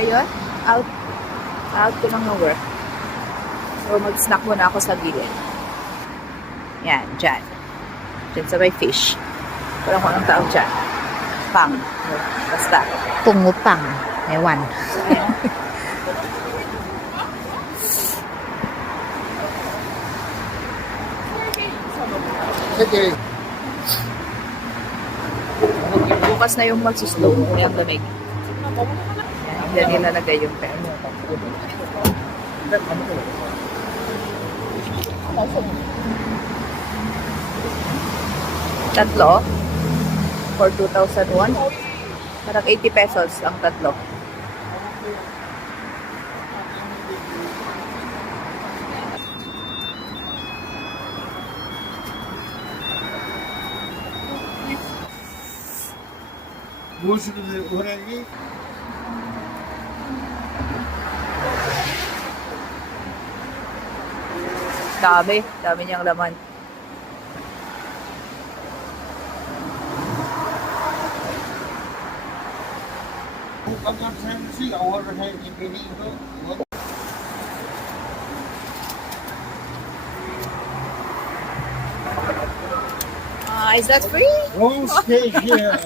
ayun, out, out ko ng work. So, mag-snack muna ako sa gilid. Yan, dyan. Dyan sa may fish. Parang kung anong tawag dyan. Pang. Basta. Pungupang. Ewan. Ayan. Okay. Bukas na yung magsuslow. Kaya ang lamig. Yan nilalagay yung pera. Tatlo for 2,001. Parang 80 pesos ang tatlo. 무엇을 원하니? Dami. Dami niyang laman. 감사합니다. 어워를 해 이분이 이거 Is that free? Don't stay here.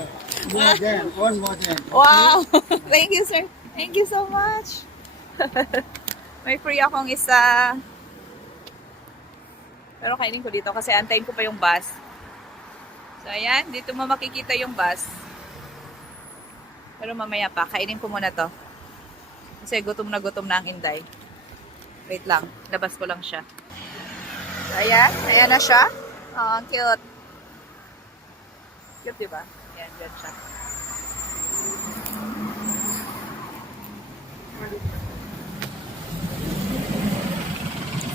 More than one more than. Wow! Thank you, sir. Thank you so much. May free akong isa. Pero kainin ko dito kasi antayin ko pa yung bus. So, ayan. Dito mo makikita yung bus. Pero mamaya pa. Kainin ko muna to. Kasi gutom na ang Inday. Wait lang. Labas ko lang siya. So, ayan. Ayan na siya. Oh, ang cute. Cute, diba? Ayan, dyan siya.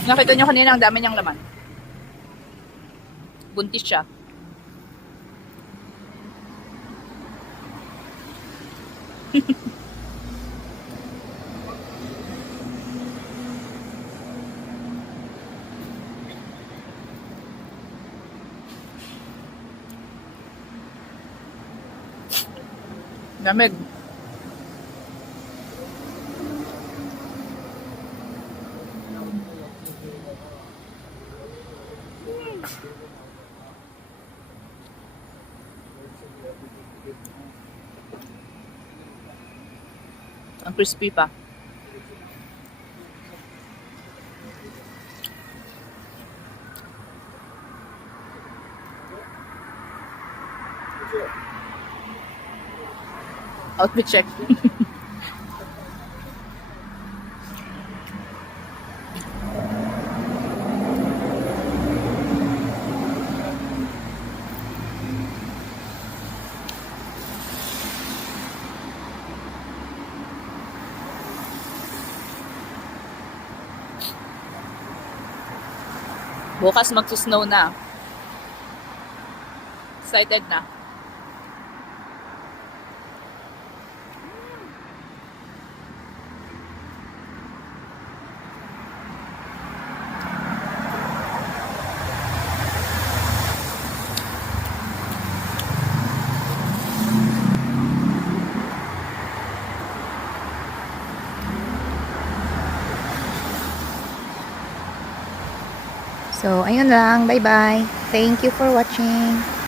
Nakita nyo kanina ang dami niyang laman. Buntis siya. Lamig. Ang crispy pa. Outfit check. Bukas magsusnow na. Excited na. So, ayun lang. Bye-bye. Thank you for watching.